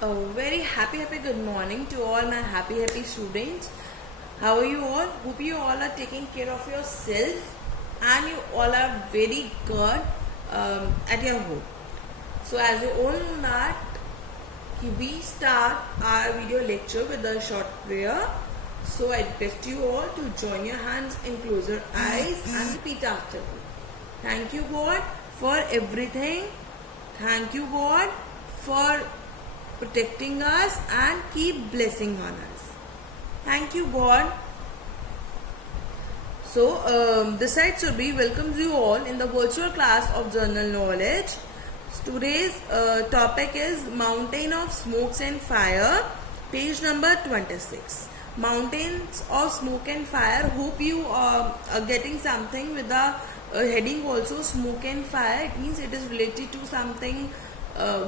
A very happy good morning to all my happy students. How are you all? Hope you all are taking care of yourself and you all are very good at your home. So as you all know that we start our video lecture with a short prayer. So I request you all to join your hands and close your eyes and repeat after me. Thank you God for everything. Thank you God for protecting us and keep blessing on us. Thank you God. So this side Surabhi welcomes you all in the virtual class of General Knowledge. Today's topic is Mountain of Smokes and Fire, page number 26. Mountains of Smoke and Fire. Hope you are getting something with the heading also, Smoke and Fire. It means it is related to something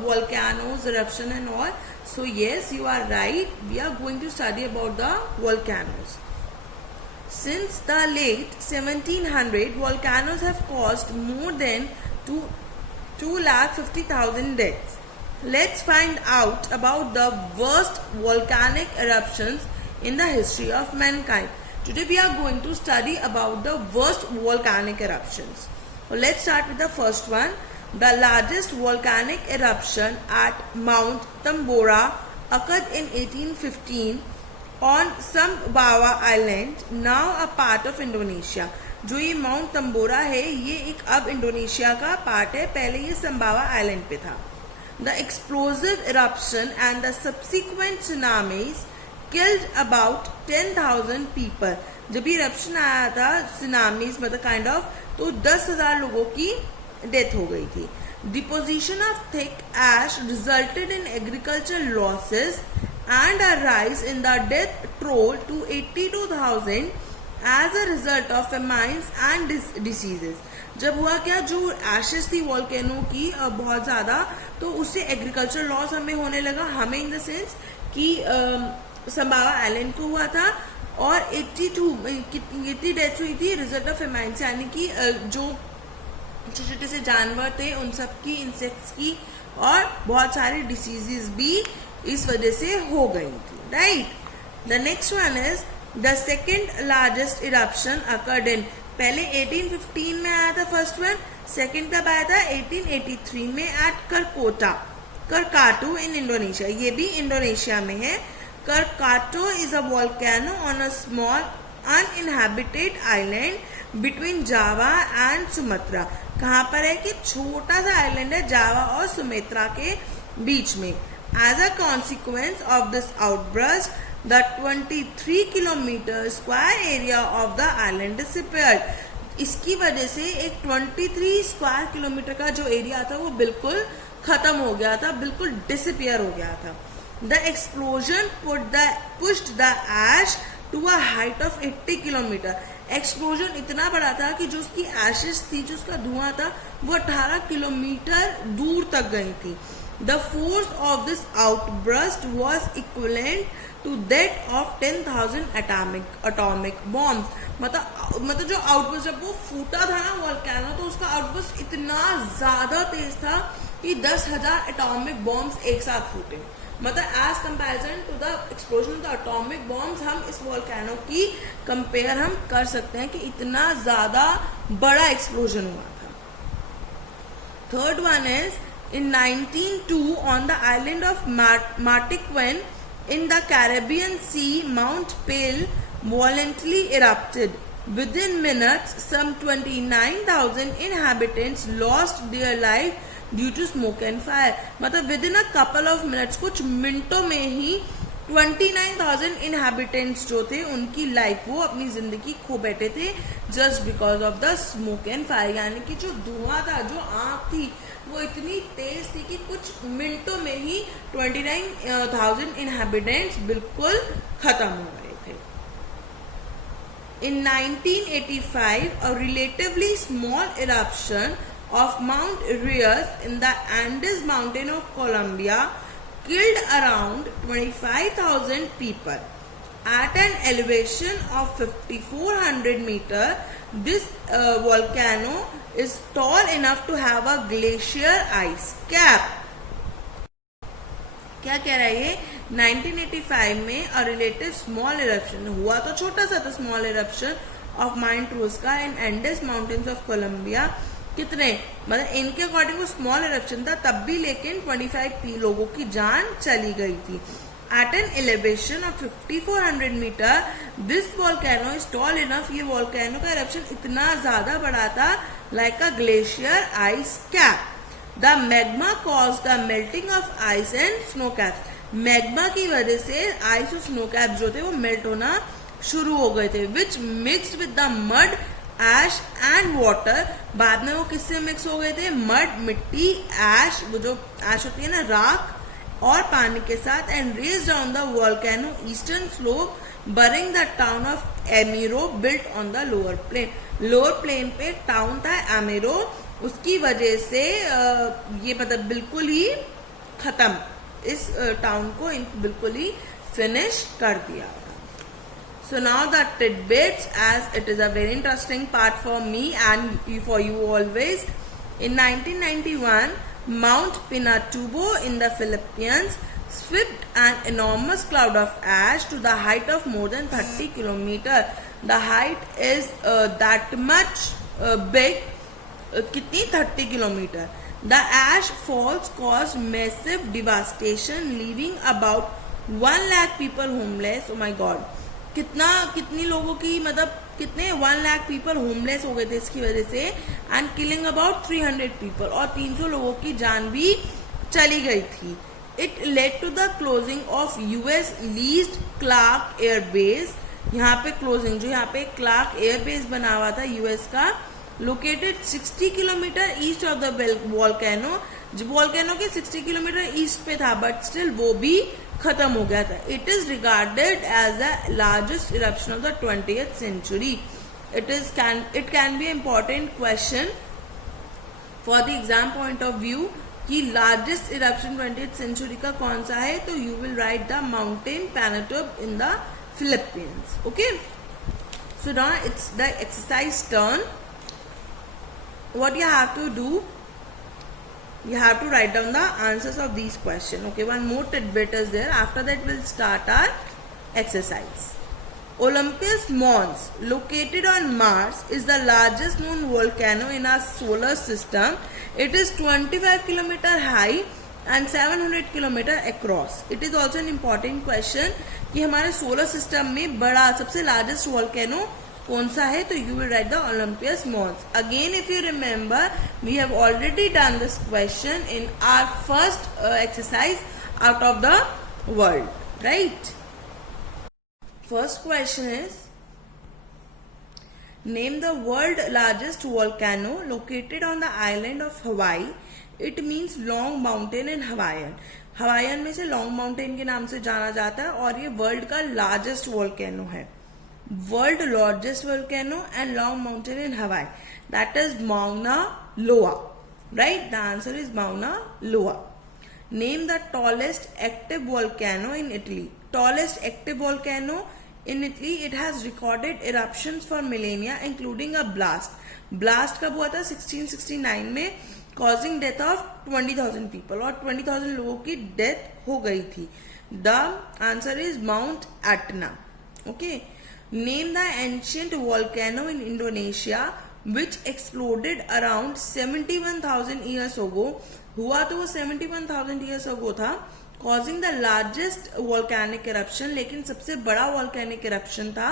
volcanoes, eruption and all. So yes, you are right. We are going to study about the volcanoes. Since the late 1700, volcanoes have caused more than 250,000 deaths. Let's find out about the worst volcanic eruptions in the history of mankind. Today we are going to study about the worst volcanic eruptions. So let's start with the first one. The largest volcanic eruption at Mount Tambora occurred in 1815 on Sumbawa Island, now a part of Indonesia. जो ये mount तंबोरा है ये एक अब Indonesia का part है, पहले ये संबावा आइलैंड पे था. The explosive eruption and the subsequent tsunamis killed about 10,000 people. जब ये eruption आया था, tsunamis मतलब kind of, तो 10,000 लोगों की डेथ हो गई थी. Deposition of thick ash resulted in agricultural losses and a rise in the death toll to 82,000 as a result of famines and diseases. जब हुआ क्या, जो एशेस थी वॉल्केनो की बहुत ज़्यादा, तो उससे एग्रीकल्चर लॉस हमें होने लगा. हमें इन द सेंस कि संबावा आइलैंड को हुआ था और 82 कितनी डेथ्स हुई थी रिजल्ट ऑफ फेमाइन से, यानी कि जो छोटे छोटे से जानवर थे उन सब की, इंसेक्ट्स की, और बहुत सारी डिसीजेस भी इस वजह से हो गई थी. Right. The next one is the second largest eruption occurred in. पहले 1815 में आया था फर्स्ट वन, सेकेंड कब आया था 1883 में एट करकाटू इन इंडोनेशिया. ये भी इंडोनेशिया में है. Krakatoa is a volcano on a small uninhabited island between Java and Sumatra. कहाँ पर है कि छोटा सा आइलैंड है जावा और सुमात्रा के बीच में. As a consequence of this outburst the 23 kilometre square area of the island disappeared. इसकी वजह से एक 23 स्क्वायर किलोमीटर का जो एरिया था वो बिल्कुल खत्म हो गया था, बिल्कुल डिसअपीयर हो गया था. The explosion pushed the ash to a height of 80 kilometre. Explosion इतना बड़ा था कि जो उसकी एशेस थी, जो उसका धुआं था, वो 18 किलोमीटर दूर तक गई थी. The force of this outburst was equivalent to that of 10,000 atomic bombs. मतलब जो आउटबर्स्ट, जब वो फूटा था ना वोल्केनो, तो उसका आउटबर्स्ट इतना ज्यादा तेज था कि 10,000 एटॉमिक बॉम्ब्स एक साथ फूटे. मतलब as comparison to the explosion of the atomic bombs हम इस वोल्केनो की कंपेयर हम कर सकते हैं कि इतना ज्यादा बड़ा एक्सप्लोजन हुआ था. Third one is in 1902 on the island of Martinique in the Caribbean Sea, Mount Pelee violently erupted. Within minutes, some 29,000 inhabitants lost their life due to smoke and fire. मतलब within a couple of minutes, कुछ मिनटों में ही 29,000 inhabitants जो थे उनकी life, वो अपनी जिंदगी खो बैठे थे just because of the smoke and fire. यानी कि जो धुआं था, जो आग थी, वो इतनी तेज थी कि कुछ मिनटों में ही 29,000 inhabitants बिल्कुल खत्म हो गए थे. In 1985, a relatively small eruption of Mount Rios in the Andes mountain of Colombia killed around 25,000 people. At an elevation of 5,400 meters, this volcano is tall enough to have a glacier ice cap. क्या कह रहा है ये 1985 में अ relative small eruption हुआ, तो छोटा सा था small eruption of Mount Roska in Andes mountains of Colombia. कितने मतलब इनके अकॉर्डिंग वो स्मॉल इरप्शन था तब भी, लेकिन 25 लोगों की जान चली गई थी। At an elevation of 5400 metre this volcano is tall enough, ये वोल्केनो का इरप्शन इतना ज्यादा बड़ा था like a glacier ice cap. The magma cause the melting of ice and snow caps, magma की वजह से आइस और स्नो कैप जो थे वो मेल्ट होना शुरू हो गए थे, which mixed with the mud ash and water. बाद में वो किससे मिक्स हो गए थे? मड, मिट्टी, एश, वो जो एश होती है ना राख, और पानी के साथ, and raced down the volcano eastern slope burying the town of Armero built on the lower plain. Lower plain पे टाउन था एमिरो, उसकी वजह से ये मतलब बिल्कुल ही खत्म, इस टाउन को बिल्कुल ही फिनिश कर दिया। So now the tidbits, as it is a very interesting part for me and for you always. In 1991, Mount Pinatubo in the Philippines swept an enormous cloud of ash to the height of more than 30 kilometers. The height is that much big. कितनी 30 kilometre. The ash falls caused massive devastation, leaving about 1 lakh people homeless. Oh my God! कितनी लोगों की मतलब कितने 1 lakh people homeless हो गए थे इसकी वजह से, एंड किलिंग अबाउट 300 पीपल, और 300 लोगों की जान भी चली गई थी। It led to the closing of US leased Clark airbase. यहाँ पे क्लोजिंग, जो यहाँ पे क्लार्क एयरबेस बना हुआ था यूएस का, located 60 kilometre east of the volcano, जो वोल्केनो के 60 किलोमीटर ईस्ट पे था, बट स्टिल वो भी खत्म हो गया था। It is regarded as the largest eruption of the 20th century. It can be important question for the exam point of view कि लार्जेस्ट इरप्शन 20th सेंचुरी का कौन सा है, तो you will write the mountain Pinatubo in the Philippines. Okay, so now it's the exercise turn. What you have to do, you have to write down the answers of these questions. Okay, one more tidbit is there. After that we'll start our exercise. Olympus Mons, located on Mars, is the largest known volcano in our solar system. It is 25 km high and 700 km across. It is also an important question कि हमारे solar system में बड़ा सबसे largest volcano कौन सा है, तो you will write the Olympus Mons. Again if you remember, we have already done this question in our first exercise out of the world, right. First question is name the world largest volcano located on the island of Hawaii. It means long mountain in Hawaiian. Hawaiian में से long mountain के नाम से जाना जाता है, और ये वर्ल्ड का लार्जेस्ट वोल्केनो है। World largest volcano and long mountain in Hawaii, that is Mauna Loa, right? The answer is Mauna Loa. Name the tallest active volcano in Italy. Tallest active volcano in Italy, it has recorded eruptions for millennia including a blast. Blast कब हुआ था? 1669 में, causing death of 20,000 people, और 20,000 लोगों की death हो गई थी। The answer is Mount Etna. Okay. Name the ancient volcano in Indonesia which exploded around 71,000 years ago. हुआ तो वो 71,000 years ago था, causing the largest volcanic eruption, लेकिन सबसे बड़ा volcanic eruption था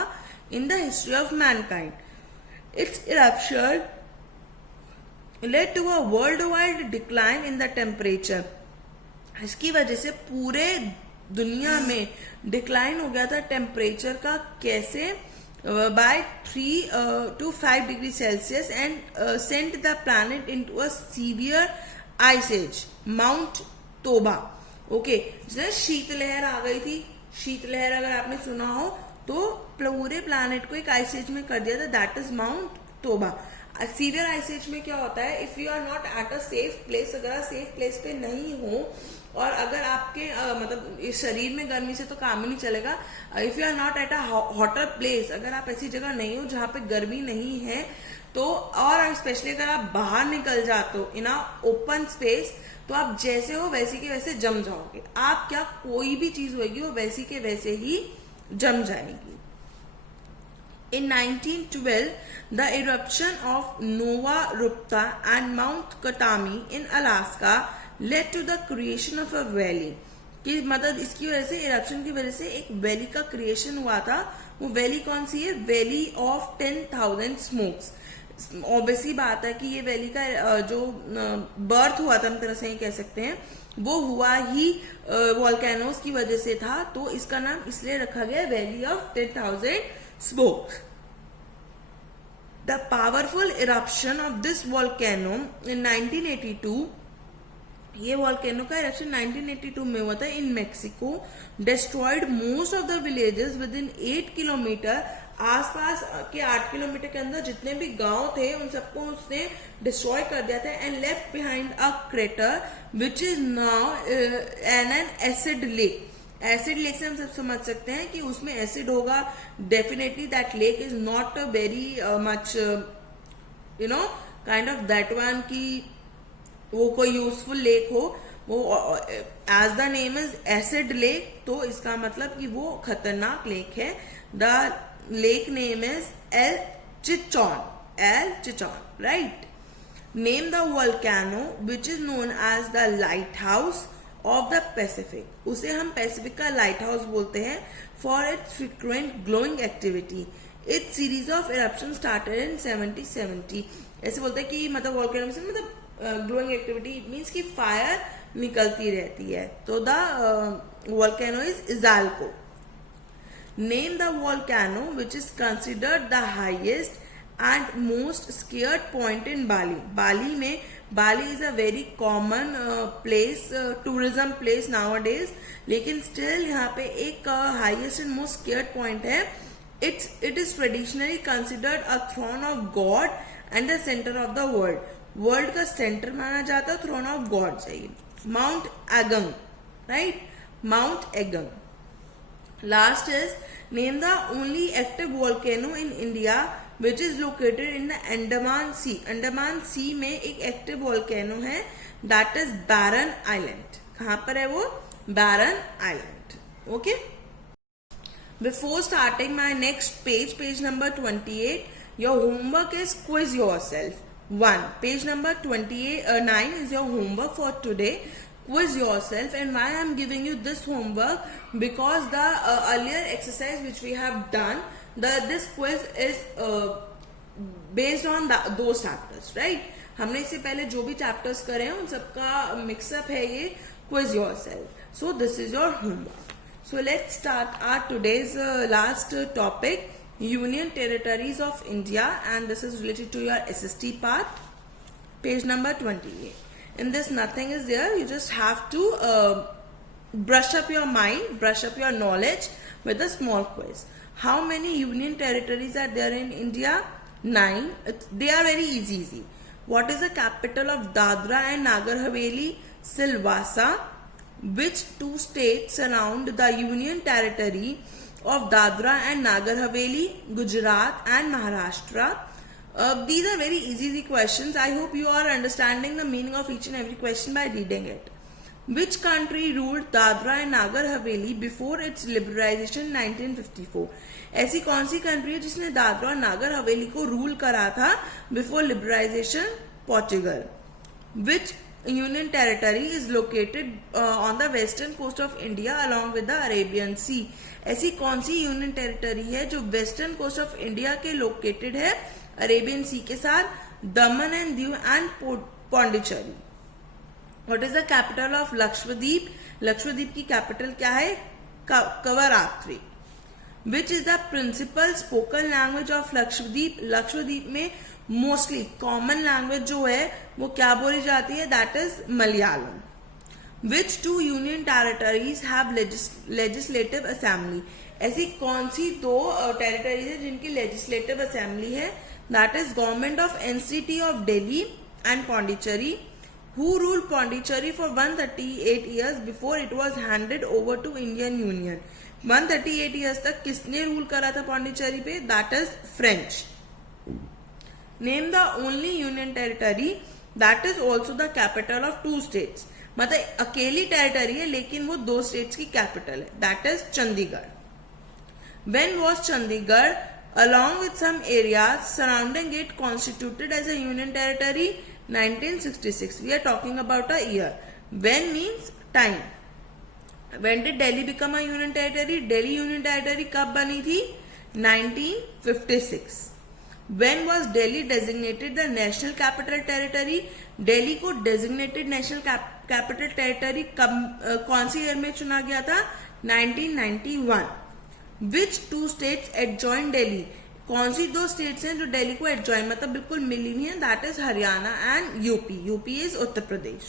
in the history of mankind. Its eruption led to a worldwide decline in the temperature. इसकी वजह से पूरे दुनिया में डिक्लाइन हो गया था टेम्परेचर का। कैसे? By 3 to 5 degree Celsius, and sent the planet into a severe ice age, Mount Toba. Okay, शीतलहर आ गई थी। शीतलहर अगर आपने सुना हो तो पूरे प्लैनेट को एक आइस एज में कर दिया था, that is Mount Toba. Severe ice age में क्या होता है, if you are not at a safe place, अगर आप सेफ प्लेस पे नहीं हो, और अगर आपके मतलब इस शरीर में गर्मी से तो काम ही नहीं चलेगा। If you are not at a hotter place, अगर आप ऐसी जगह नहीं हो जहाँ पे गर्मी नहीं है, तो और स्पेशली अगर आप बाहर निकल जाते हो इन अ ओपन स्पेस, तो आप जैसे हो वैसे के वैसे जम जाओगे। आप क्या, कोई भी चीज होगी वो वैसी के वैसे ही जम जाएगी। In 1912, the eruption of Nova Rupta and Mount Katami in Alaska led to the creation of a valley. कि मतलब इसकी वजह से, इरप्शन की वजह से एक वैली का क्रिएशन हुआ था। वो वैली कौन सी है? Valley of 10,000 smokes. ऑब्वियसली बात है कि ये वैली का जो बर्थ हुआ था, हम तरह से ही कह सकते हैं, वो हुआ ही वॉल्केनोस की वजह से था। तो इसका नाम इसलिए रखा गया valley of 10,000 smoke. The powerful eruption of this volcano in 1982, ये वॉल्केनो का इरप्शन 1982 में हुआ था in Mexico, destroyed most of the villages with in 8 kilometre. आसपास के 8 किलोमीटर के अंदर जितने भी गांव थे उन सबको उसने डिस्ट्रॉय कर दिया था। And left behind a crater which is now N acid lake. Acid lake से हम सब समझ सकते हैं कि उसमें एसिड होगा। Definitely that lake is not very much kind of that one की वो कोई यूजफुल लेक हो। वो as the name is acid lake, तो इसका मतलब कि वो खतरनाक लेक है। The lake name is El Chichon, right. Name the volcano which is known as the lighthouse of the Pacific. उसे हम पैसिफिक का लाइट हाउस बोलते हैं for its frequent glowing activity. It's series of eruption started in 1770। ऐसे बोलते हैं कि मतलब वॉल्केनो से मतलब ग्लोइंग एक्टिविटी, इट मीन्स कि फायर निकलती रहती है। तो the volcano is Izalco. Name the volcano which is considered the highest and most sacred point in Bali. Bali में, Bali is a very common place, tourism place nowadays, लेकिन still यहाँ पे एक highest and most sacred point है। It is traditionally considered a throne of God and the center of the world. World का center माना जाता है, throne of God चाहिए। Mount Agung, right, Mount Agung. Last is name the only active volcano in India which is located in the Andaman Sea. Andaman Sea में एक active volcano है, that is Barren Island. कहां पर है वो? Barren Island. Okay, before starting my next page, page number 28, your homework is quiz your self 1. Page number 29 is your homework for today. Quiz yourself. And why I am giving you this homework? Because the earlier exercise which we have done, this quiz is based on those chapters, right? हमने इससे पहले जो भी chapters करे हैं उन सबका mix-up है ये quiz yourself. So this is your homework. So let's start our today's last topic. Union Territories of India, and this is related to your SST part, page number 28. In this nothing is there, you just have to brush up your mind, brush up your knowledge with a small quiz. How many Union Territories are there in India? 9. They are very easy. What is the capital of Dadra and Nagar Haveli? Silvassa. Which two states surround the Union Territory of Dadra and Nagar Haveli? Gujarat and Maharashtra. These are very easy questions. I hope you are understanding the meaning of each and every question by reading it. Which country ruled Dadra and Nagar Haveli before its liberalization in 1954? ऐसी कौन सी country है जिसने दादरा और नागर हवेली को rule करा था before liberalisation? Portugal. Which Union Territory is located on the western coast of India along with the Arabian Sea? ऐसी कौन सी यूनियन टेरिटरी है जो वेस्टर्न कोस्ट ऑफ इंडिया के लोकेटेड है अरेबियन सी के साथ? Daman and Diu and Pondicherry. What is the capital of Lakshadweep? Lakshadweep की कैपिटल क्या है? Kavaratti. Which is the principal spoken language of Lakshadweep? Lakshadweep में मोस्टली कॉमन लैंग्वेज जो है वो क्या बोली जाती है? That is Malayalam. Which two union territories have legislative assembly? ऐसी कौन सी दो टेरिटरीज है जिनकी लेजिस्लेटिव असेंबली है? That is government of NCT of Delhi and Pondicherry. Who ruled Pondicherry for 138 years before it was handed over to Indian Union? 138 years तक किसने rule करा था पौंडीचेरी पे? That is French. Name the only union territory that is also the capital of 2 states. मतलब अकेली territory है लेकिन वो 2 स्टेट्स की कैपिटल है. That is Chandigarh. When was Chandigarh, along with some areas surrounding it, constituted as a union territory? 1966. We are talking about a year. When means time. When did Delhi become a union territory? Delhi union territory कब बनी थी? 1956. When was Delhi designated the national capital territory? Delhi को designated national capital territory कब कौन सी year में चुना गया था? 1991. Which 2 states adjoin Delhi? कौन सी 2 states हैं जो दिल्ली को adjoin मतलब बिल्कुल मिली नहीं है? That is Haryana and UP. UP is Uttar Pradesh.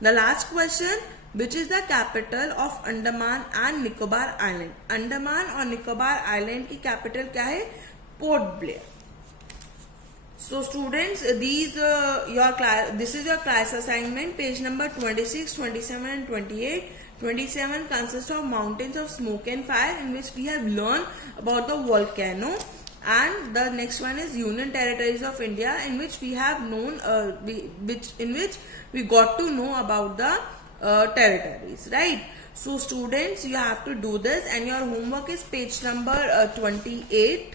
The last question, which is the capital of Andaman and Nicobar Island? Andaman और निकोबार आइलैंड की कैपिटल क्या है? Port Blair. So students, this is your class assignment, page number 26, 27 and 28. 27 consists of mountains of smoke and fire, in which we have learned about the volcano, and the next one is Union Territories of India, in which we have known, in which we got to know about the territories, right? So students, you have to do this, and your homework is page number 28.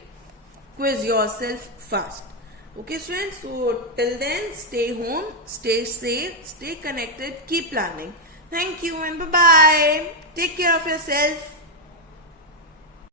Quiz yourself fast. Okay students, so till then, stay home, stay safe, stay connected, keep learning. Thank you and bye-bye. Take care of yourself.